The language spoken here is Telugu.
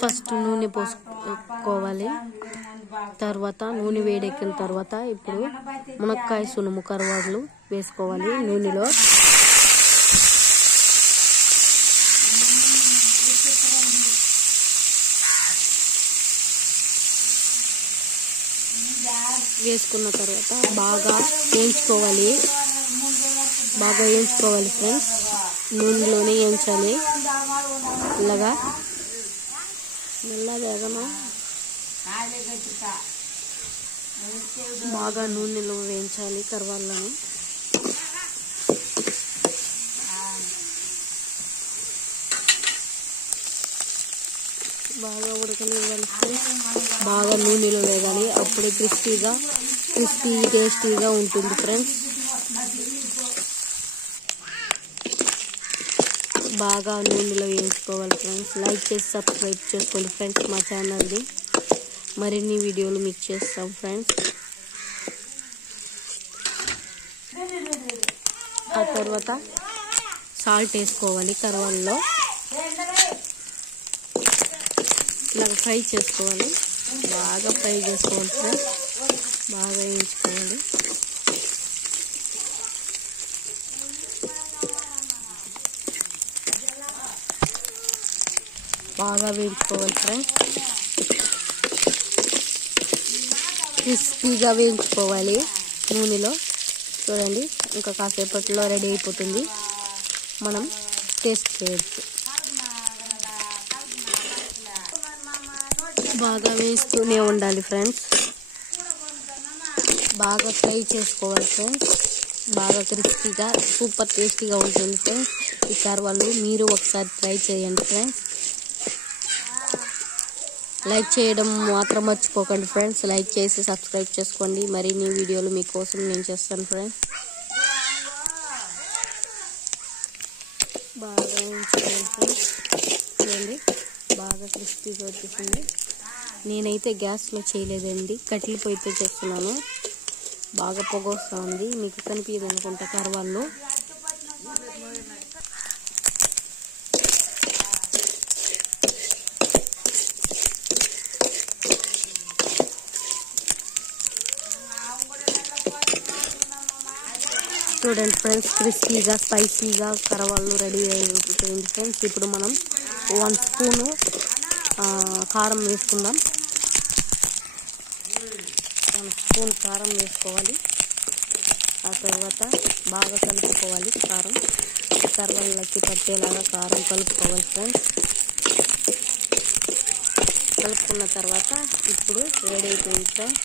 ఫస్ట్ నూనె పోసుకోవాలి. తర్వాత నూనె వేడెక్కిన తర్వాత ఇప్పుడు మునక్కాయ సునుము కరువాడులు వేసుకోవాలి నూనెలో. వేసుకున్న తర్వాత బాగా వేయించుకోవాలి ఫ్రెండ్స్. నూనెలోనే వేయించాలి మెల్లగా బాగా నూనెలో వేయించాలి కరువాళ్ళను. బాగా ఉడకనివ్వాలి ఫ్రెండ్స్. బాగా నూనెలో వేగాలి, అప్పుడే క్రిస్పీ టేస్టీగా ఉంటుంది ఫ్రెండ్స్. బాగా నూనెలో వేయించుకోవాలి ఫ్రెండ్స్. లైక్ చేసి సబ్స్క్రైబ్ చేసుకోండి ఫ్రెండ్స్ మా ఛానల్ని. మరిన్ని వీడియోలు మీకు చేస్తాం ఫ్రెండ్స్. ఆ తర్వాత సాల్ట్ వేసుకోవాలి కరువాల్లో. ఇలా ఫ్రై చేసుకోవాలి, బాగా ఫ్రై చేసుకోవాలి ఫ్రెండ్స్. బాగా వేయించుకోవాలి. బాగా వేయించుకోవాలి ఫ్రెండ్స్. క్రిస్పీగా వేయించుకోవాలి నూనెలో. చూడండి, ఇంకా కాసేపట్లో రెడీ అయిపోతుంది, మనం టేస్ట్ చేయొచ్చు. బాగా వేస్తూనే ఉండాలి ఫ్రెండ్స్. బాగా ఫ్రై చేసుకోవాలి ఫ్రెండ్స్. బాగా క్రిస్పీగా సూపర్ టేస్టీగా ఉంటుంది ఫ్రెండ్స్. ఈ కరువాళ్ళు మీరు ఒకసారి ట్రై చేయండి ఫ్రెండ్స్. లైక్ చేయడం మాత్రం మర్చిపోకండి ఫ్రెండ్స్. లైక్ చేసి సబ్స్క్రైబ్ చేసుకోండి. మరిన్ని వీడియోలు మీకోసం నేను చేస్తాను ఫ్రెండ్స్. బాగా వేయించుకోవాలి ఫ్రెండ్స్. చూడండి, బాగా క్రిస్పీగా వచ్చేసింది. నేనైతే గ్యాస్లో చేయలేదండి, కట్టెల పొయ్యితో చేస్తున్నాను. బాగా పొగ వస్తూ ఉంది, మీకు కనిపించదు అనుకుంటా కరువాళ్ళు. చూడండి ఫ్రెండ్స్, క్రిస్పీగా స్పైసీగా కరువాళ్ళు రెడీ అయిపోయింది ఫ్రెండ్స్. ఇప్పుడు మనం 1 స్పూను కారం వేసుకుందాం. 1 స్పూన్ కారం వేసుకోవాలి. ఆ తర్వాత బాగా కలుపుకోవాలి. కారం కరువాళ్ళకి పట్టేలాగా కారం కలుపుకోవాలి ఫ్రెండ్స్. కలుపుకున్న తర్వాత ఇప్పుడు రెడీ అయిపోయింది ఫ్రెండ్స్.